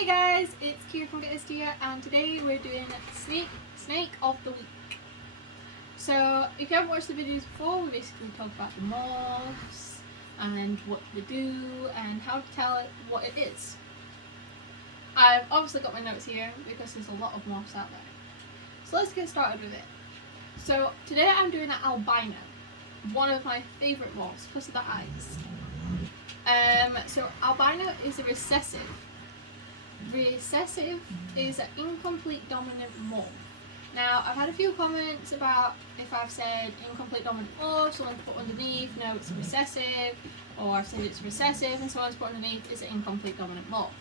Hey guys, it's Kira from Get here, and today we're doing Snake of the Week. So, if you haven't watched the videos before, we basically talk about the morphs and what they do and how to tell it what it is. I've obviously got my notes here because there's a lot of morphs out there. So let's get started with it. So today I'm doing an albino, one of my favourite morphs because of the eyes. So albino is a recessive. Recessive is an incomplete dominant morph. Now, I've had a few comments about if I've said incomplete dominant morph, someone's put underneath, no, it's a recessive, or I've said it's recessive and someone's put underneath, it's an incomplete dominant morph.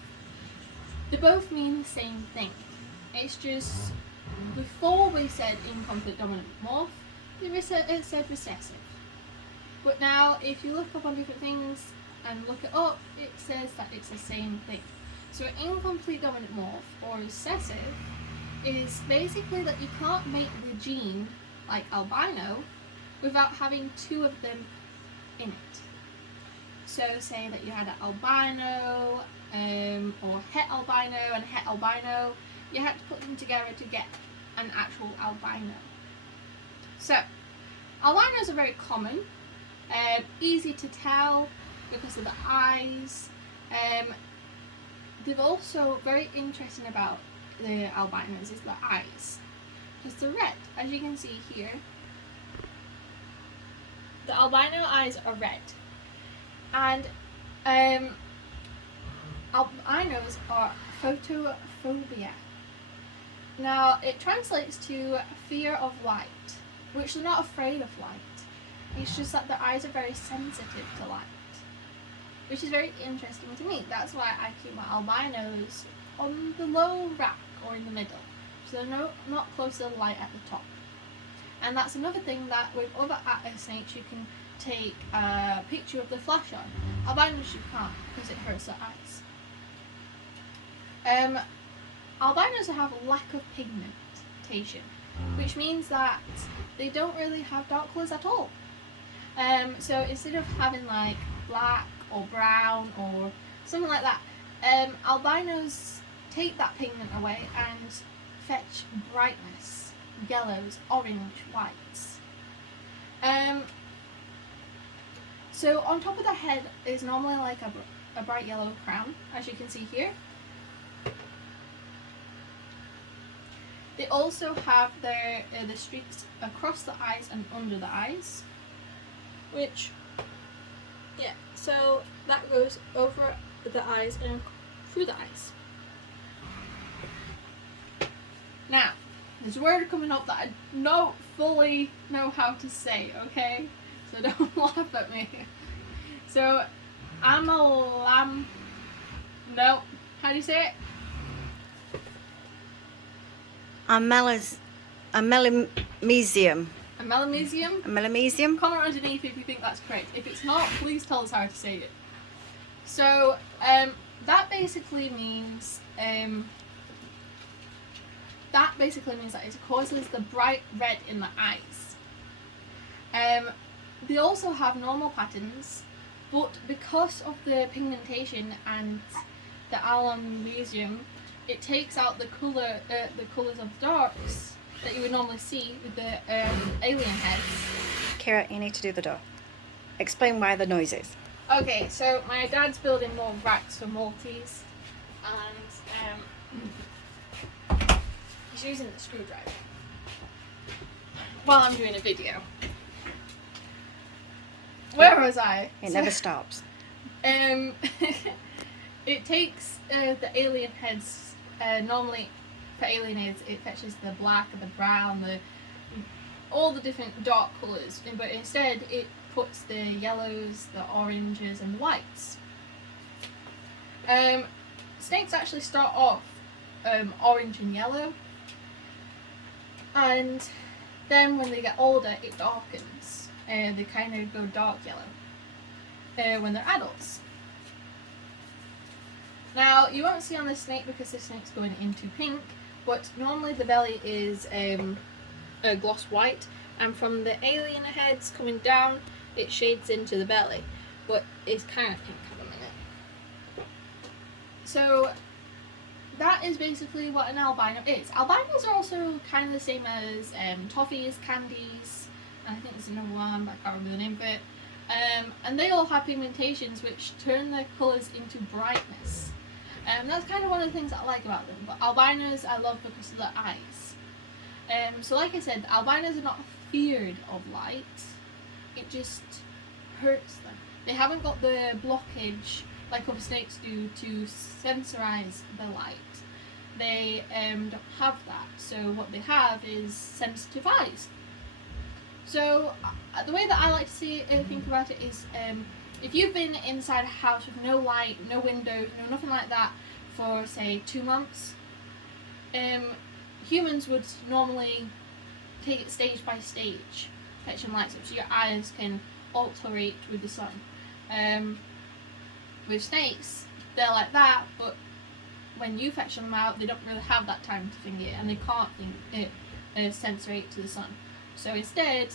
They both mean the same thing. It's just, before we said incomplete dominant morph, it said recessive. But now, if you look up on different things and look it up, it says that it's the same thing. So an incomplete dominant morph, or recessive, is basically that you can't make the gene, like albino, without having two of them in it. So say that you had an albino, or het albino and het albino, you had to put them together to get an actual albino. So, albinos are very common, easy to tell because of the eyes. They're also very interesting about the albinos is the eyes, because they're red, as you can see here. The albino eyes are red, and albinos are photophobia. Now it translates to fear of light, which they're not afraid of light. It's just that their eyes are very sensitive to light, which is very interesting to me. That's why I keep my albinos on the low rack or in the middle, so they're not close to the light at the top. And that's another thing that with other atlas snakes you can take a picture of the flash on. Albinos you can't because it hurts their eyes. Albinos have a lack of pigmentation, which means that they don't really have dark colours at all. So instead of having like black or brown or something like that, albinos take that pigment away and fetch brightness, yellows, orange, whites. So on top of their head is normally like a bright yellow crown, as you can see here. They also have their the streaks across the eyes and under the eyes, which, yeah, so that goes over the eyes and through the eyes. Now, there's a word coming up that I don't fully know how to say, okay? So don't laugh at me. So, no, how do you say it? Melamesium. A melamesium? A melamesium? Comment underneath if you think that's correct. If it's not, please tell us how to say it. So, that basically means that it causes the bright red in the eyes. They also have normal patterns, but because of the pigmentation and the melamesium, it takes out the colours of darks that you would normally see with the alien heads. Kira, you need to do the door. Explain why the noise is. Okay, so my dad's building more racks for Maltese, and he's using the screwdriver while I'm doing a video. Where was I? It never stops. It takes the alien heads. Normally, for alien heads, it fetches the black and the brown, all the different dark colours, but instead it puts the yellows, the oranges, and the whites. Snakes actually start off orange and yellow, and then when they get older, it darkens. They kind of go dark yellow when they're adults. Now, you won't see on this snake because this snake's going into pink, but normally the belly is a gloss white, and from the alien heads coming down, it shades into the belly, but it's kind of pink at the minute. So that is basically what an albino is. Albinos are also kind of the same as toffees, candies, and I think there's another one, but I can't remember the name of it. And they all have pigmentations which turn their colours into brightness. That's kind of one of the things that I like about them. But albinos I love because of their eyes. So like I said, albinos are not feared of light. It just hurts them. They haven't got the blockage like other snakes do to sensorize the light. They don't have that. So what they have is sensitive eyes. So the way that I like to think about it is, if you've been inside a house with no light, no windows, no nothing like that for say 2 months, humans would normally take it stage by stage, fetching lights up so your eyes can alternate with the sun. With snakes, they're like that, but when you fetch them out, they don't really have that time to think it, and they can't think it sensorate to the sun. So instead,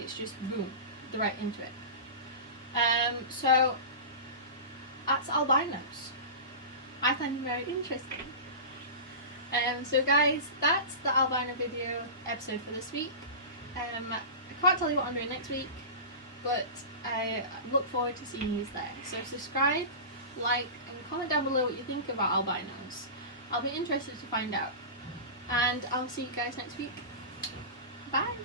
it's just boom, they're right into it. So that's albinos. I find them very interesting. So guys, that's the albino video episode for this week. I can't tell you what I'm doing next week, but I look forward to seeing you there. So subscribe, like, and comment down below what you think about albinos. I'll be interested to find out. And I'll see you guys next week. Bye!